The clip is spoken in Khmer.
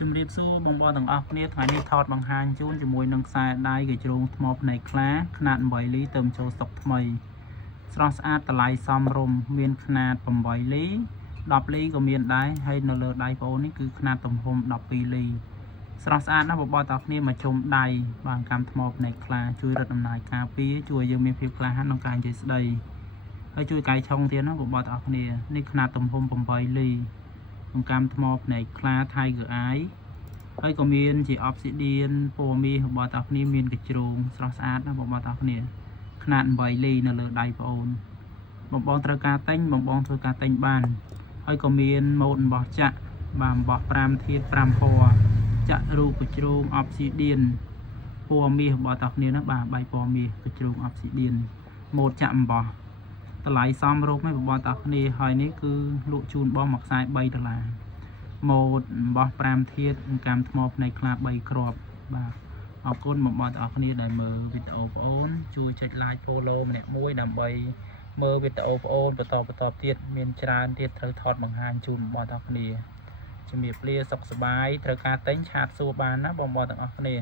ជំរាបសួរបងប្អូនទាំងអស់គ្នាថ្ងៃនេះថតបង្ហាញជូនជាមួយនឹងខ្សែដៃកញ្ជ្រោងថ្មភ្នែកខ្លាຂະຫນາດ8លីទៅចូលស្តុកថ្មីស្រស់ស្អាតតម្លៃសមរម្យមានຂະຫນາດ8លី10លីក៏មានដែរហើយនៅលើដៃបងប្អូននេះគឺຂະຫນາດទំហំ12លីស្រស់ស្អាតណាស់បងប្អូនទាំងអស់គ្នាមកជុំដៃបានកម្មថ្មភ្នែកខ្លាជួយរឹតអំណាចការពារជួយយើងមានភាពក្លាហានក្នុងការនិយាយស្ដីហើយជួយកែឆុងទៀតណាបងប្អូនទាំងអស់គ្នានេះຂະຫນាតទំហំ8លីកម្មថ្មភ្នែកខ្លា Tiger Eye ហើយក៏មានជា obsidian ពណ៌មាសរបស់តាគ្នាមានកញ្ជ្រោងស្រស់ស្អាតណាស់បងតាគ្នាຂະຫນាត8លីនៅលើដៃបងអូនបងត្រូវការទិញបងធ្វើការទិញបានហើយក៏មានម៉ូដរបស់ចាក់បាទអំបោះ5ធាតុ5ពណ៌ចាក់រូបកញ្ជ្រោង obsidian ពណ៌មាសរបស់តាគ្នាណាបាទ3ពណ៌មាសកញ្ជ្រោង obsidian ម៉ូដចាក់អំបោះតម្លៃសមរម្យហ្នឹងបងតាគ្នាហើយនេះគឺលក់ជូនបងមួយខ្សែ$3ម៉ូដអំបោះ5ធាតុកម្មថ្មភ្នែកខ្លា3គ្រាប់បាទអរគុណបងប្អូនទាំងអស់គ្នាដែលមើលវីដេអូបងអូនជួយចុច like follow ម្នាក់មួយដើម្បីមើលវីដេអូបងអូនបន្តទៀតមានច្រើនទៀតត្រូវថតបង្ហាញជូនបងប្អូនទាំងអស់គ្នាជំរាបលាសុខសប្បាយត្រូវការទិញឆាតសួរបានណាបងប្អូនទាំងអស់គ្នា